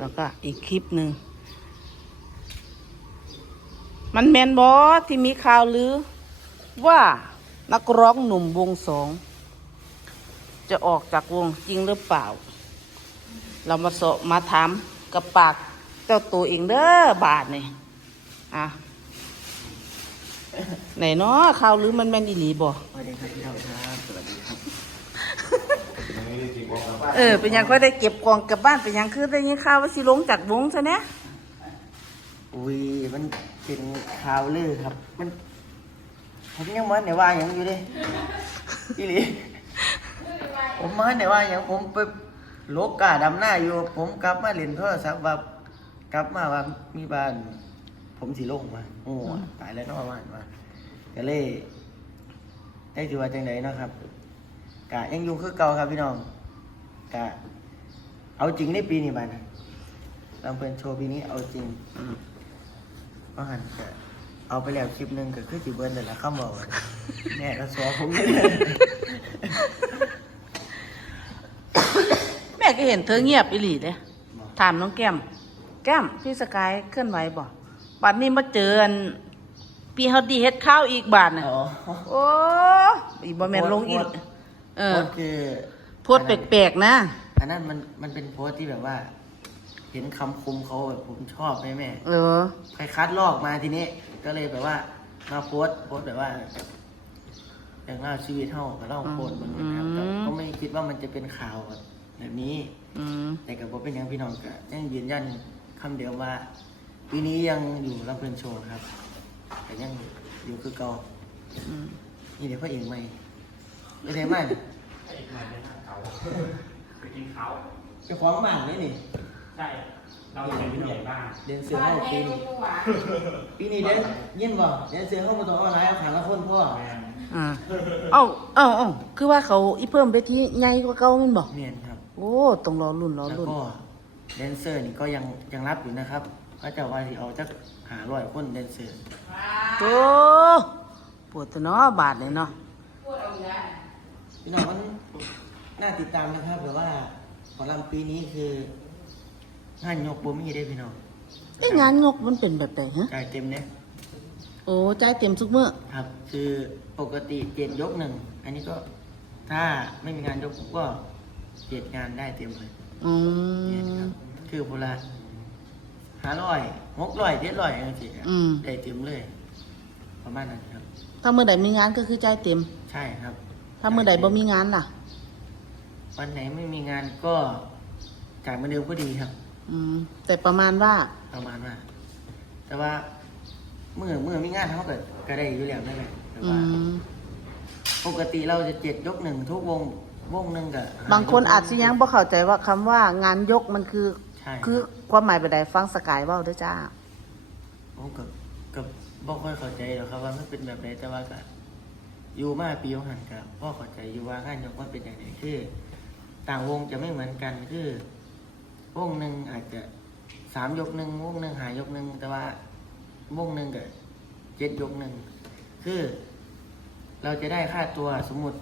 แล้วก็อีกคลิปหนึ่ง มันแมนบอที่มีข่าวลือ ว่านักร้องหนุ่มวงสอง จะออกจากวงจริงหรือเปล่า เรามาสอบมาถามกับปากเจ้าตัวเองเด้อบาทนี่อะไหนเนาะข่าวลือมันแมนอีหลีบ่สวัสดีครับพี่น้องครับสวัสดีครับ เออ เป็นหยังค่อยได้เก็บกองกลับบ้านเป็นหยังคือได้ยินข่าวว่าสิลงจากวงซะเนี่ยอุ้ยมันเป็นข่าวลือครับ มันผมยังมันไหนว่าอย่างอยู่เดิพี่หลีผมมันไหนว่าอย่างผมไปโลกกาดำหน้าอยู่ ผมกลับมาเล่นโทรศัพท์ว่ากลับมาว่ามีบ้าน ผมสีลงมาโอ้ตายแล้วเนอกบ้านมาก็เลยได้ถือว่าจังไดเนาะครับกะยังอยู่คือเก่าครับพี่น้อง กะเอาจริงในปีนี้บ้านนะลำเพลินโชว์ปีนี้เอาจริงอืมว่าหันก็เอาไปแล้วคลิปหนึงก็คือจิเบิ้ลแต่ละคำบอกว่าแม่ก็สอผมเลยแม่ก็เห็นเธอเงียบอีหลีเด้ถามน้องแก้ม แก้มพี่สกายเคลื่อนไหวบ่บัดนี้มาเจออันพี่เฮาดีเฮ็ดข้าวอีกบาทน่ะอ๋อโอ้อีบ่แม่นลงอีกเออโพสต์คือโพดแปลกๆนะ อันนั้นมันมันเป็นโพสต์ที่แบบว่า เห็นคำคมเขาแบบผมชอบแม่แม่เออใครคัดลอกมาทีนี้ ก็เลยแบบว่ามาโพสต์โพสต์แบบว่าอย่างเล่าชีวิตเท่ากับเล่าโพสต์เหมือนกันครับแต่ก็ไม่คิดว่ามันจะเป็นข่าวแบบนี้ อืม แต่กับผมเป็นหยังพี่น้องก็ยังยืนยันคำเดียวว่าปีนี้ยังอยู่ลำเพลินโชว์ครับแต่ยังอยู่คือเก่าอืม นี่เดี๋ยวพ่อเองไหมไม่ได้ไหม ไปกินเขาเจะฟ้าของบ้านนี่นี่ ใช่ เราเป็นผู้ใหญ่บ้านเดินเสือเข้าปีนี้ปีนี้เดินยินบ่เดินเสือเข้ามาตัวออนไลน์เอาขางละคนพ่อแมนอ่าเอ้าเอ้าเอ้าคือว่าเขาอีเพิ่มไปที่ใหญ่กว่าเก่าแม่นบ่เมียนครับ โอ้ต้องรอรุ่นรอแล้วรุ่นก็แดนเซอร์นี่ก็ยังยังรับอยู่นะครับเขาจะว่าที่เอาจักหาร้อยคนแดนเซอร์โอ้ปวดตัวเนาะบาทเลยเนาะพี่น้องมัน น่าติดตามนะครับแบบว่าหมอลำปีนี้คืองานยกบ่มีได้พี่น้องไอ้งานงกมันเป็นแบบไหนฮะ จ่ายเต็มเนี่ยโอ้ใจายเต็มทุกมื้อครับ คือปกติเจ็ดยกหนึ่งอันนี้ก็ถ้าไม่มีงานยกผมก็เจ็ดงานได้เต็มเลยอืเนี่ยนะคม รับคือพละห้าร้อยหกร้อยเจ็ดร้อยอย่างเงี้ยอืม ได้เต็มเลย ประมาณนั้นครับ ถ้ามื้อใดมีงานก็คือใจายเต็ม ใช่ครับถ้ามื้อใดบ่มีงานล่ะ วันไหนไม่มีงานก็จ่ายเหมือนเดิมก็ดีครับ อืม แต่ประมาณว่า ประมาณว่าแต่ว่าเมื่อเมื่อมีงานเขาก็ก็ได้อยู่แล้วนั่นแหละแต่อืว่า ม ปกติเราจะเจ็ดยกหนึ่งทุกวงวงหนึ่งกับบางคนอาจสิยังบ่เข้าใจว่าคำว่างานยกมันคือ ใช่คือความหมายแบบใดฟังสกายเว้าเด้อจ้า ผมกับกับบ่ค่อยเข้าใจหรอกครับว่ามันเป็นแบบไหนแต่ว่าก็อยู่มาปีหันกับพ่อเข้าใจอยู่ว่างานยกมันเป็นอย่างไรคือ ต่างวงจะไม่เหมือนกันคือวงหนึ่งอาจจะสามยกหนึ่งวงหนึ่งหายกหนึ่งแต่ว่าวงหนึ่งกับเจ็ดยกหนึ่งคือเราจะได้ค่าตัวสมมุติ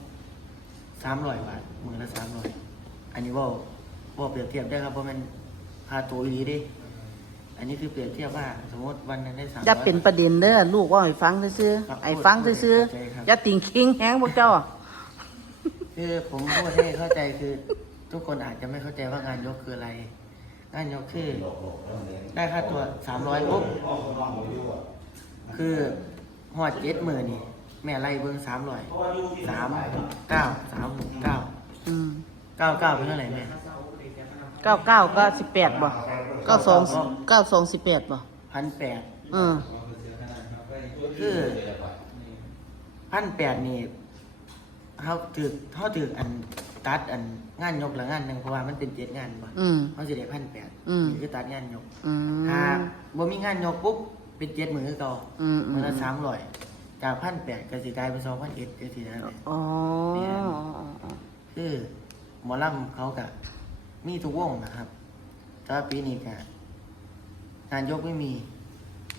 สามร้อยบาทมือละสามร้อยอันนี้ว่าว่าเปรียบเทียบได้ครับเพราะมันค่าตัวอีหลีเดิอันนี้คือเปรียบเทียบว่า สมมติวันหนึงได้สามอย่าเป็นประเด็นเด้อลูกว่าให้ฟังซื่อครับๆไอ้ฟังซื่อเข้าใจครับๆอย่าติงคิงแฮงพวกเจ้า คือผมพูดให้เข้าใจคือทุกคนอาจจะไม่เข้าใจว่างานยกคืออะไร งานยกคือ ได้ค่าตัวสามร้อยปุ๊บคือหอดเจ็ดหมื่นนี่ แม่ไล่เบิ้งสามร้อยสามเก้าสามหกเก้าอืมเก้าเก้าเป็นเท่าไหร่แม่เก้าเก้าก็สิบแปดบ่เก้าสองเก้าสองสิบแปดบ่พันแปดเออคือพันแปดนี่ เขาถือเขาถืออันตัดอันงานยกละงานหนึ่งเพราะว่ามันเป็นเจ็ดงานบ่อืมเขาจะได้พันแปดอืม นี่คือตัดงานยกอืถ้ามบ่มีงานยกปุ๊บเป็นเจ็ดหมื่นคือเก่าอืมอืม มือละสามร้อยจากพันแปดก็สิกลายเป็นสองพันเอ็ดก็สิได้เลยอ๋อ คือหมอลำเขากะมีทุกวงนะครับ แต่ว่าปีนี้กะงานยกไม่มี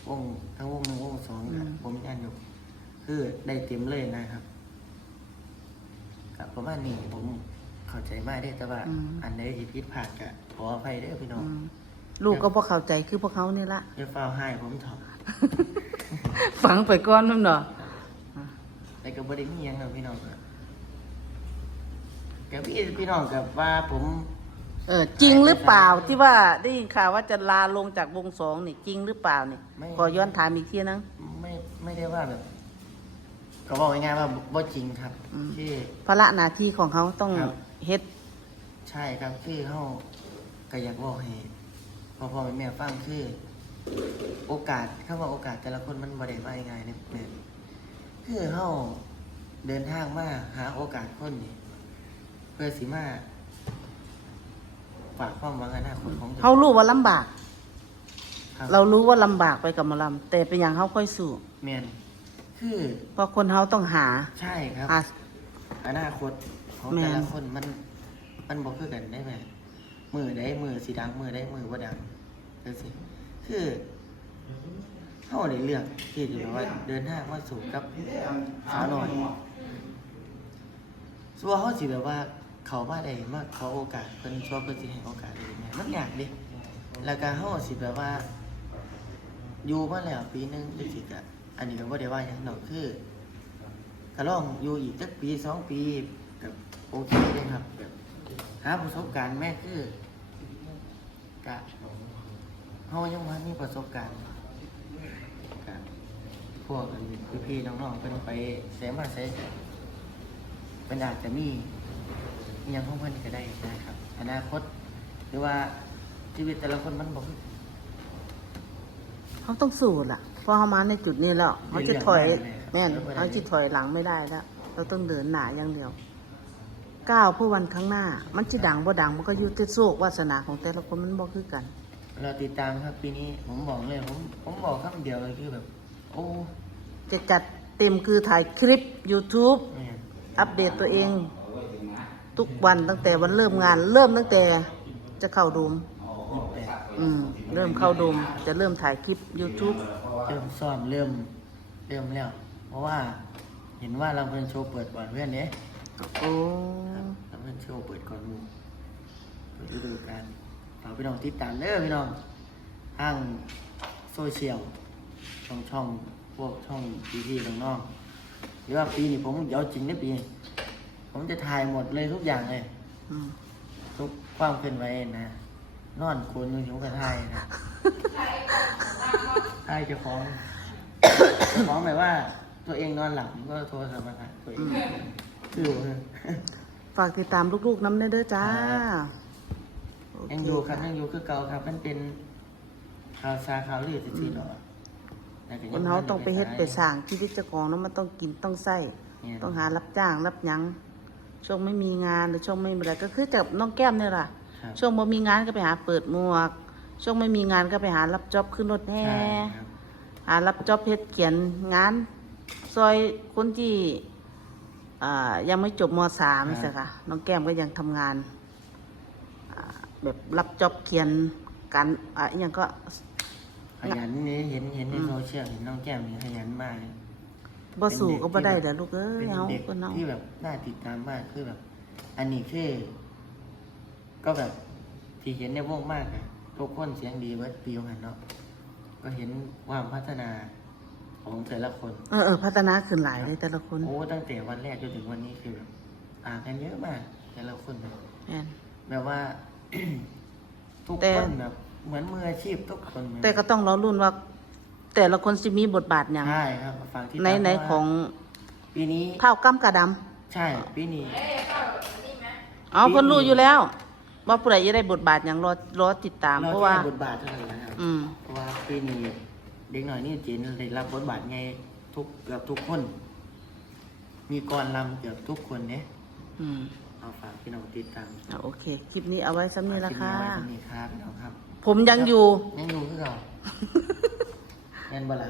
วงทั้งวงหนึ่งวงสองกะผมมีงานยก คือได้เต็มเลยนะครับ กับประมาณนี้ผมเข้าใจมากได้แต่ว่าอันใดที่ผิดพลาดกะขออภัยเด้อพี่น้องอืมลูกก็พอเข้าใจคือพวกเขานี่ละ อย่าเฝ้าให้ผมเถอะฟังไปก่อนนั่นเนาะแต่ก็บ่ได้มีหยังหรอกพี่น้องครับกับพี่พี่น้องกับว่าผมเออจริงหรือเปล่าที่ว่าได้ยินข่าวว่าจะลาลงจากวงสองนี่จริงหรือเปล่านี่ขอย้อนถามอีกทีนึงไม่ไม่ได้ว่าแบบ ก็บอกง่ายๆว่าบ่จริงครับอืม ที่ ภาระหน้าที่ของเขาต้องครับ เฮ็ด ใช่ครับคือเขาก็อยากบอกให้พ่อพ่อแม่แม่ฟังคือ โอกาสคำว่าโอกาสแต่ละคนมันบ่ได้มาง่ายๆเนี่ยเนี่ยคือเขาเดินทางมาหาโอกาสคนนี่เพื่อสิมาฝากความหวังอนาคตของตัวเขารู้ว่าลำบาก ครับ เรารู้ว่าลำบากไปกับหมอลำแต่เป็นอย่างเขาค่อยสู้ แมน คือ เพราะคนเขาต้องหาใช่ครับ หา อนาคตของแม่นแต่ละคนมันมันบอกคือกันได้ไหมมือได้มือสีดังมือได้มือว่าดังจังสิคือเขาได้เลือกที่จะแบบว่าเดินทางมาสู่กับสาวน้อยส่วนเขาสิแบบว่าเขามาได้มากเขาโอกาสเพิ่นชัวาเพิ่นสิให้โอกาสเลยเนี่ยมันยากเดิแล้วก็เขาสิแบบว่า อยู่มาแล้วปีหนึงจังสิกะ อันนี้ก็บ่ได้ว่าหยังดอกคือก็ลองอยู่อีกสักปีสองปีกับโอเคเลยครับแบบหาประสบการณ์แม่คือกะเฮายังว่ามีประสบการณ์กะพวกอันพี่ๆน้องๆเป็นไปเสมาเสเป็นอาจจะมียังของเพิ่นก็ได้นะครับ อนาคต หรือว่าชีวิตแต่ละคนมันบอกเขาต้องสู้ล่ะเพราะ เขามาในจุดนี้แล้วเขาจะถอยแม่นเขาจะถอยหลังไม่ได้แล้ว เราต้องเดินหน้าอย่างเดียวก้าวเพื่อวันข้างหน้า มันจะดังบ่ดังมันก็อยู่ที่โชควาสนาของแต่ละคนมันบ่คือกัน เราติดตามครับปีนี้ผมบอกเลยผมผมบอกคำเดียวเลยคือแบบ โอ้จะจัดเต็มคือถ่ายคลิป YouTube แม่นอัปเดตตัวเอง ทุกวันตั้งแต่วันเริ่มงาน เริ่มตั้งแต่จะเข้าโดมยี่สิบแปดอืมเริ่มเข้าโดมจะเริ่มถ่ายคลิป YouTube เริ่มซ้อมเริ่มเริ่มแล้ว เพราะว่า เห็นว่าเราเป็นโชว์เปิดก่อนเพื่อนเนี้ยโอ้เราเป็นโชว์เปิดก่อนหมูเปิดฤดูกาลเราพี่น้องติดตามเด้อพี่น้องทางโซเชียลช่องช่องพวกช่องพี่พี่ๆน้องๆหรือว่าปีนี้ผมเอาจริงนะปีนี้ผมจะถ่ายหมดเลยทุกอย่างเลยอืมทุกความเคลื่อนไหวนะนอนคุณยังหิวกระทายนะ ทายเจ้าของเจ้าของแบบว่า ตัวเองนอนหลับก็โทรศัพท์มาถ่ายตัวเองคือฝากติดตามลูกๆน้ำเด้อจ้าครับโอยังเคอยู่ครับยังอยู่คือเก่าครับ มันเป็นข่าวซาข่าวลือที่ที่ดอกแต่ก็คยันเขาต้องไปเฮ็ดไปสร้างชีวิตเจ้าของเนาะมันต้องกินต้องใส่เนี่ยต้องหารับจ้างรับหยังช่วงไม่มีงานหรือช่วงไม่มีอะไรก็คือกับน้องแก้มเนี่ยล่ะครับช่วงบ่มีงานก็ไปหาเปิดหมวก ช่วงไม่มีงานก็ไปหารับจ็อบขึ้นรถแห่ใช่ครับ หารับจ็อบเฮ็ดเขียนงาน ซอยคนที่อ่ายังไม่จบมสามใช่ค่ะน้องแก้มก็ยังทำงานอ่าแบบรับจ็อบเขียนการอ่าอหยังก็ ขยันนี่เห็นเห็นในโซเชียลเห็นน้องแก้มนี่ขยันมากเลยบ่สู่ก็บ่ได้เด้อลูกเอ้ยเป็นเฮาเด็กคนเฮาที่แบบน่าติดตามมากคือแบบ อันนี้คือก็แบบที่เห็นในวงมากอะ ทุกคนเสียงดีเบิดปีของหันเนาะก็เห็นความพัฒนาของแต่ละคน เออเออพัฒนาขึ้นหลายเลยแต่ละคนโอ้ตั้งแต่วันแรกจนถึงวันนี้คือแบบต่างกันเยอะมาก แต่ละคนแบบแม่น แบบว่า ทุกแต่ คนแบบเหมือนมืออาชีพทุกคนแต่ก็ต้องรอรุ่นว่า แต่ละคนสิมีบทบาทหยังใช่ครับฝากที่ในตามในว่าของปีนี้ เท่ากำกระดำใช่ปีนี้อ๋อเพิ่นรู้อยู่แล้ว ว่าผู้ใดจะได้บทบาทหยังรอรอติดตามเพราะว่าแค่บทบาทเท่านั้นนะครับ อืม เพราะว่าปีนี้เด็กหน่อยนี่จีนได้รับบทบาทไงทุกเกือบทุกคน มีกรลำเกือบทุกคนเนี่ยอืมเอาฝากพี่น้องติดตามอะโอเค คลิปนี้เอาไว้ซ้ำนี้ละค่ะ ฝากลิปนี้ไว้เท่านี้ครับพี่น้องครับ ผมยังอยู่ ยังอยู่คือเราเงินบ่ละ